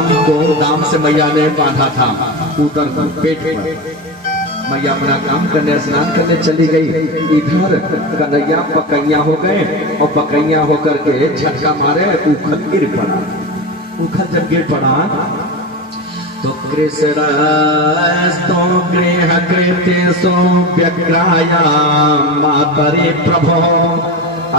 दाम को दाम से मैया ने बांधा था ऊपर पेट पर। मैया अपना काम करने स्नान करने चली गई। इधर कन्हैया पकैया हो गए और पकैया होकर के झटका मारे उखल गिर पड़ा। उखल जब गिर पड़ा तो कृष्ण गृह कृतेषु व्यग्राया मातरे प्रभो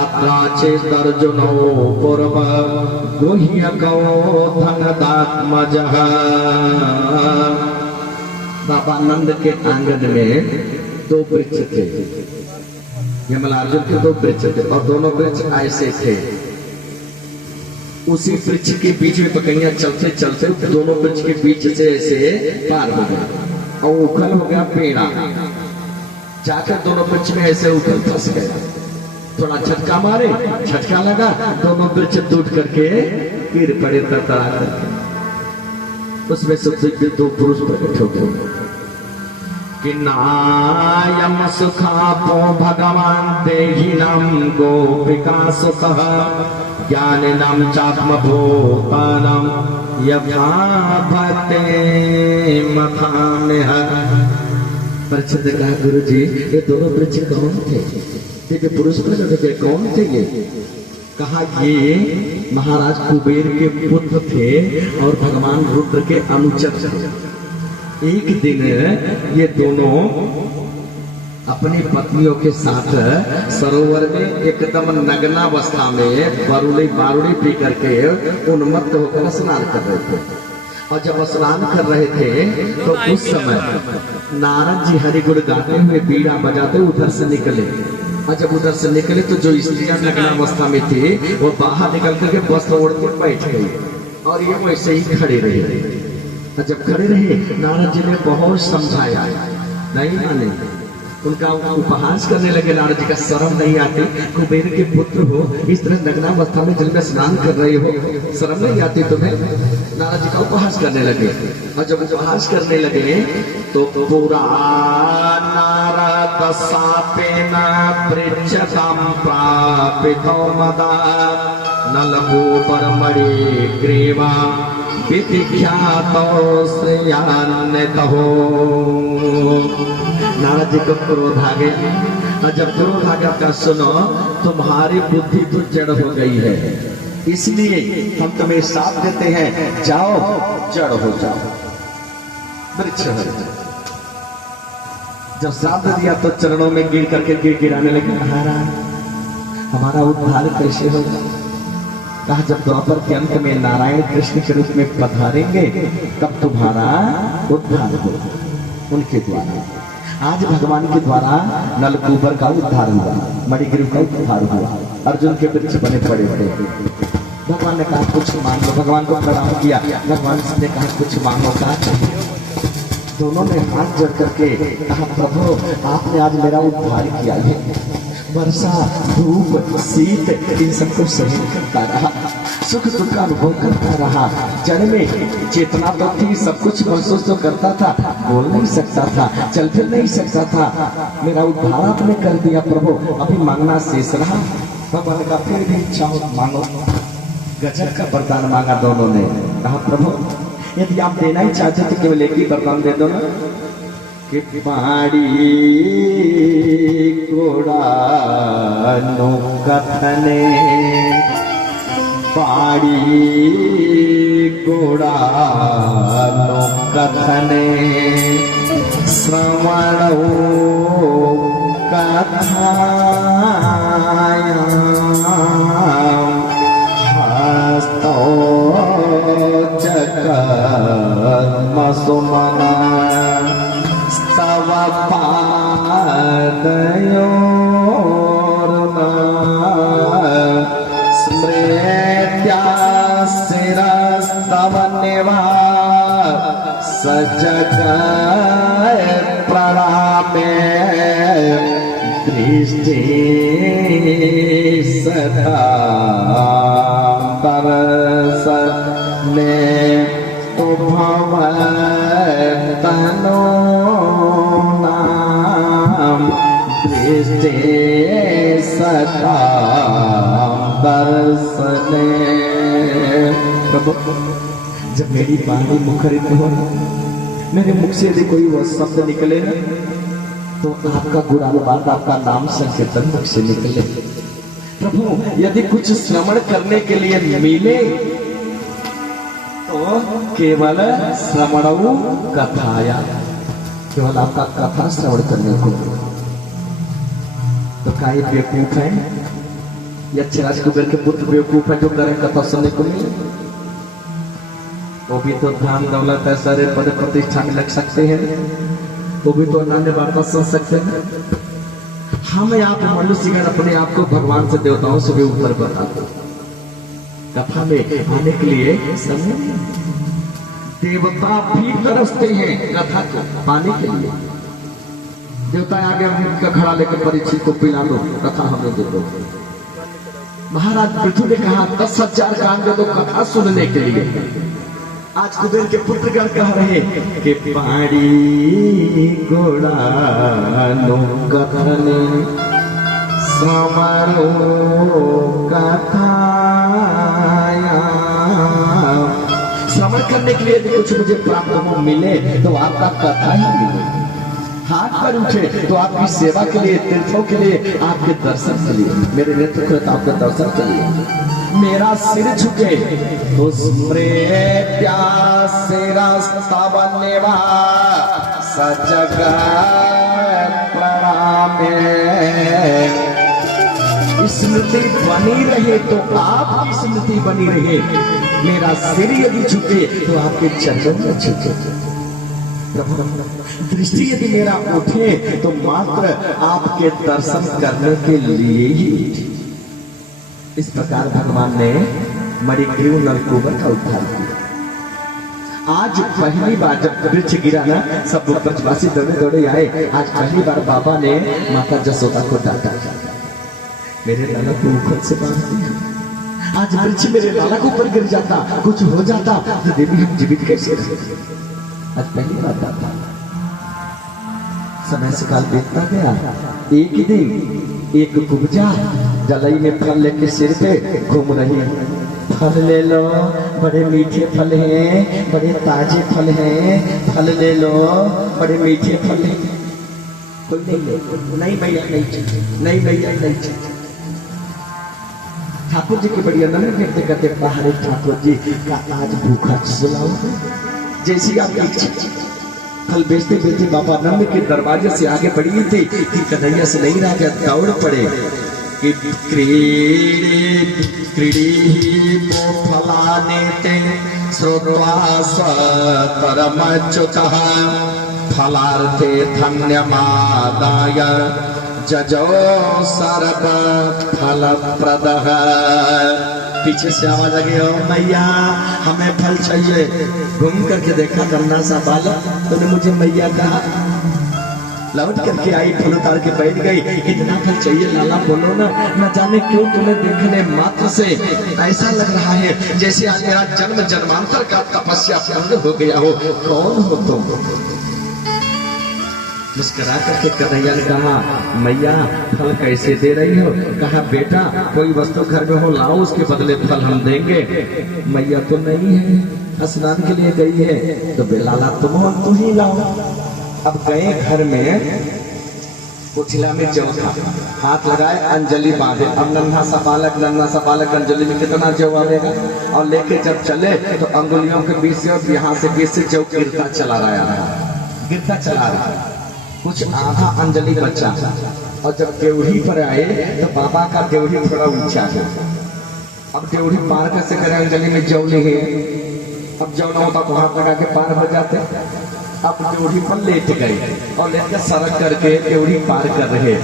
अत्राचे दर्जुनो पूर्व गुह्यको धनदात्मजः। बाबा नंद के आंगन में दो वृक्ष थे, यमलार्जुन के दो वृक्ष थे और दोनों वृक्ष ऐसे थे। उसी वृक्ष के बीच में पकैया चलते चलते दोनों वृक्ष के बीच से ऐसे पार हो गया और उखल हो गया पेड़ा। जाकर दोनों वृक्ष में ऐसे उखल फंस गया। थोड़ा झटका मारे, झटका लगा, दोनों वृक्ष टूट करके गिर पड़े तड़तड़ा करके। उसमें सबसे दो पुरुष प्रकट हो गए कि नायम सुखापो भगवान देहिनाम गोपिका सुतः ज्ञानिनाम चात्मभूतानाम यथा भक्ते मथाम्यः। परीक्षित ने कहा गुरु जी ये दोनों वृक्ष कौन थे? ये पुरुष प्रकट थे, कौन थे ये? कहा ये महाराज कुबेर के पुत्र थे और भगवान रुद्र के अनुचर थे। एक दिन ये दोनों अपनी पत्नियों के साथ सरोवर में एकदम नग्नावस्था में बारूड़ी पी करके उन्मत्त होकर स्नान कर रहे थे। और जब स्नान कर रहे थे तो उस समय नारद जी हरि गुण गाते हुए बीड़ा बजाते उधर से निकले। और जब उधर से निकले तो जो स्त्रियां नग्नावस्था में थी वो बाहर निकल करके वस्त्र ओढ़ कर बैठ गई और ये वैसे ही खड़े रहे। और जब खड़े रहे नारद जी ने बहुत समझाया, नहीं माने, उनका उपहास करने लगे। नारद जी का शर्म नहीं आती? कुबेर के पुत्र हो, इस तरह नग्नावस्था में जल में स्नान कर रहे हो, शर्म नहीं आती तुम्हें? नारद जी का उपहास करने लगे। और जब उपहास करने लगे तो पूरा नारद सापेन पृच्छतां प्रापितो मदा नलभूपरमणि ग्रीवा विधिख्यातो श्रेयान्वितो। नारद जी को क्रोध आ गया। और जब क्रोध आ गया तो सुनो, तुम्हारी बुद्धि तो जड़ हो गई है, इसलिए हम तुम्हें साथ देते हैं, जाओ जड़ हो जाओ, वृक्ष हो जाओ। जब साथ दिया तो चरणों में गिर करके गिराने लगे, महाराज हमारा उद्धार कैसे होगा? कहा जब द्वापर के अंत में नारायण कृष्ण के रूप में पधारेंगे तब तुम्हारा उद्धार होगा उनके द्वारा। आज भगवान के द्वारा नलकूबर का उद्धार हुआ, मणिगिरि का उद्धार हुआ, अर्जुन के वृक्ष बने पड़े थे। भगवान ने कहा कुछ मांग लो, भगवान को प्रणाम किया। भगवान ने कहा कुछ मांगो, क्या चाहिए? दोनों ने हाथ जोड़ करके कहा प्रभु आपने आज मेरा उद्धार किया है। वर्षा धूप शीत इन सबको सहन करता रहा, सुख दुख का अनुभव करता रहा। जड़ में चेतना तो थी, सब कुछ महसूस तो करता था, बोल नहीं सकता था, चल फिर नहीं सकता था। मेरा उद्धार आपने कर दिया प्रभु, अभी मांगना शेष रहा। भगवान का फिर भी इच्छा हो मांगो। गजब का वरदान मांगा दोनों ने। कहा प्रभु यदि आप देना ही चाहते तो केवल एक ही वरदान दे दो ना, कि पाड़ी घोड़ा नो कथने, पाड़ी घोड़ा नो कथने श्रवणो कथाया हस्तो जगन्मसुमना स्तव पादयोर्न स्मृत्या शिरस्तव निवास सजगत् प्रणामे दृष्टि सदा तरसने तो भवतनो नाम दृष्टि सदा दर्शने। प्रभु जब मेरी वाणी मुखरित हो, मेरे मुख से यदि कोई वह शब्द निकले ना, तो आपका गुणानुवाद, आपका नाम संकीर्तन मुख से निकले। प्रभु यदि कुछ श्रवण करने के लिए मिले तो केवल श्रवणऊ कथाया, केवल आपका कथा श्रवण करने को। तो क्या ये बेवकूफ है या चिराज कुबेर के पुत्र बेवकूफ है जो करें कथा सुनने को मिले? वो भी तो धाम दौलत है, सारे पद प्रतिष्ठा में लग सकते हैं, वो भी तो अन्य वार्ता सुन सकते हैं। हम आप मनुष्यगण अपने आप को भगवान से देवताओं से भी ऊपर बताते, कथा में आने के लिए समय देवता भी तरसते हैं कथा को पाने के लिए। देवता आगे अमृत का घड़ा लेकर परीक्षित को पिला दो, कथा हमें दे दो। महाराज पृथ्वी ने कहा 10,000 कान दे दो कथा सुनने के लिए। आज कुबेर के पुत्रगण कह रहे कि पाड़ी गोड़ा नो कथने समारो कथाया। श्रवण करने के लिए यदि कुछ मुझे प्राप्त हो मिले तो आपका कथा ही मिले। हाथ पर उठे तो आपकी सेवा के लिए, तीर्थों के लिए, आपके दर्शन के लिए, मेरे नेत्र खुले तो आपके दर्शन के लिए। मेरा सिर झुके तो स्मृ प्यासे रास्ता बनेवा सजग प्रणामे। स्मृति बनी रहे तो आपकी स्मृति बनी रहे। मेरा सिर यदि झुके तो आपके चरण में झुके। दृष्टि यदि मेरा उठे तो मात्र आपके दर्शन करने के लिए ही। इस प्रकार भगवान ने मणिग्रीव नलकूबर का उद्धार किया। आज पहली बार जब वृक्ष गिरा ना, सब लोग ब्रजवासी दौड़े दौड़े आए। आज पहली बार बाबा ने माता जसोदा को डांटा, मेरे लाला को ऊपर से बांध दिया। आज वृक्ष मेरे लाला को ऊपर गिर जाता, कुछ हो जाता तो देवी हम जीवित कैसे रहते। आज पहली बार डांटा। समय से काल देखता गया। एक ही दिन एक कुब्जा जलई में फल लेके सिर पे घूम रही है। फल ले लो, बड़े मीठे फल हैं, बड़े ताजे फल हैं, फल ले लो, बड़े मीठे फल हैं। कोई नहीं ले, नहीं भैया नहीं चाहिए, नहीं भैया नहीं चाहिए। ठाकुर जी की बढ़िया नमन कहते कहते बाहर ठाकुर जी का आज भूखा सुलाओ, जैसी आपकी इच्छा। फल बेचते बेचते बाबा नंद के दरवाजे से आगे बढ़ी थी कि कन्हैया से नहीं रह गया, दौड़ पड़े कि क्रीड़ी फलाने ते श्रोत्वास परमच्युतः फलार्थे धन्यमादाय जजो सर्व फलप्रदः। पीछे से आवाज आ गई, मैया हमें फल चाहिए। घूम करके देखा नन्हा सा बालक, तूने मुझे मैया कहा। लौट करके आई, फल उतार के बैठ गई। कितना फल चाहिए लाला बोलो ना। न जाने क्यों तुम्हें देखने मात्र से ऐसा लग रहा है जैसे आज मेरा जन्म जन्मांतर का तपस्या पूर्ण हो गया हो। कौन हो तुम? मुस्कुरा करके कन्हैया ने कहा, मैया फल कैसे दे रही हो? कहा बेटा कोई वस्तु घर में हो लाओ, उसके बदले फल हम देंगे। मैया तो नहीं है, स्नान के लिए गई है। तो बेलाला तुम हो, तुम ही लाओ। अब गए घर में, कुचिला में जौ था, हाथ लगाए अंजलि बांधे। अब नन्हा सा बालक अंजलि में कितना जौ आएगा? और लेके जब चले तो अंगुलियों के बीच से और यहाँ से बीच से जौ गिरता चला रहा। कुछ आधा अंजलि बचा। और जब देवढ़ी पर आए तो बाबा का देवढ़ी थोड़ा ऊंचा है। अब देवढ़ी पार कैसे करें? अंजलि में जौ नहीं है। अब जौ ना होता तो हाथ लगा के पार हो जाते। अब देवढ़ी पर लेट गए और लेकर सड़क करके देवढ़ी पार कर रहे।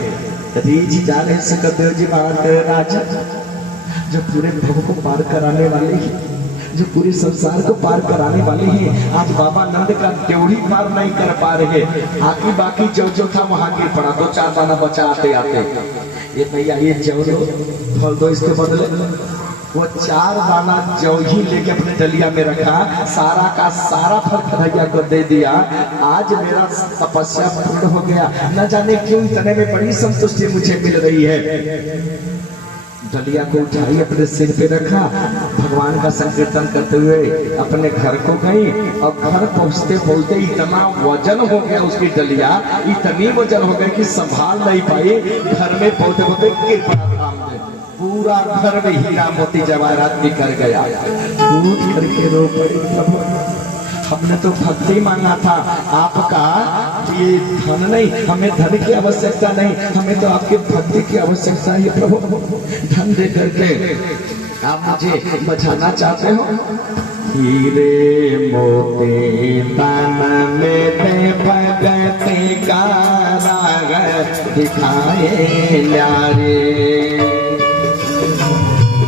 जी जा रहे सकदेव जी पार कर राजा, जो पूरे भव को पार कराने वाले हैं, जो पूरे संसार को पार कराने वाले हैं। आज बाबा नंद का देवढ़ी पार नहीं कर पा रहे। आगे बाकी जो था वहां गिर पड़ा। 2-4 दाना बचा आते आते। ये भैया ये जौ लो, फल दो इसके बदले। वो 4 दाना जौ ही लेके अपने डलिया में रखा, सारा का सारा फल कन्हैया को दे दिया। आज मेरा तपस्या पूर्ण हो गया। न जाने क्यों इतने में बड़ी संतुष्टि मुझे मिल रही है। डलिया को उठाई, अपने सिर पे रखा, भगवान का संकीर्तन करते हुए अपने घर को गई। और घर पहुंचते पहुंचते इतना वजन हो गया उसकी डलिया, इतनी वजन हो गया कि संभाल नहीं पाई। घर में पहुंचते पहुंचते गिर पड़ा धाम में। पूरा घर में हीरा मोती जवाहरात बिखर गया। कूद करके रो पड़ी, प्रभु हमने तो भक्ति मांगा था आपका, ये धन नहीं, हमें धन की आवश्यकता नहीं, हमें तो आपकी भक्ति की आवश्यकता है प्रभु। धन दे करके आप मुझे बचाना चाहते हो। हीरे मोती तन में दे भगति का राग दिखाए न्यारे।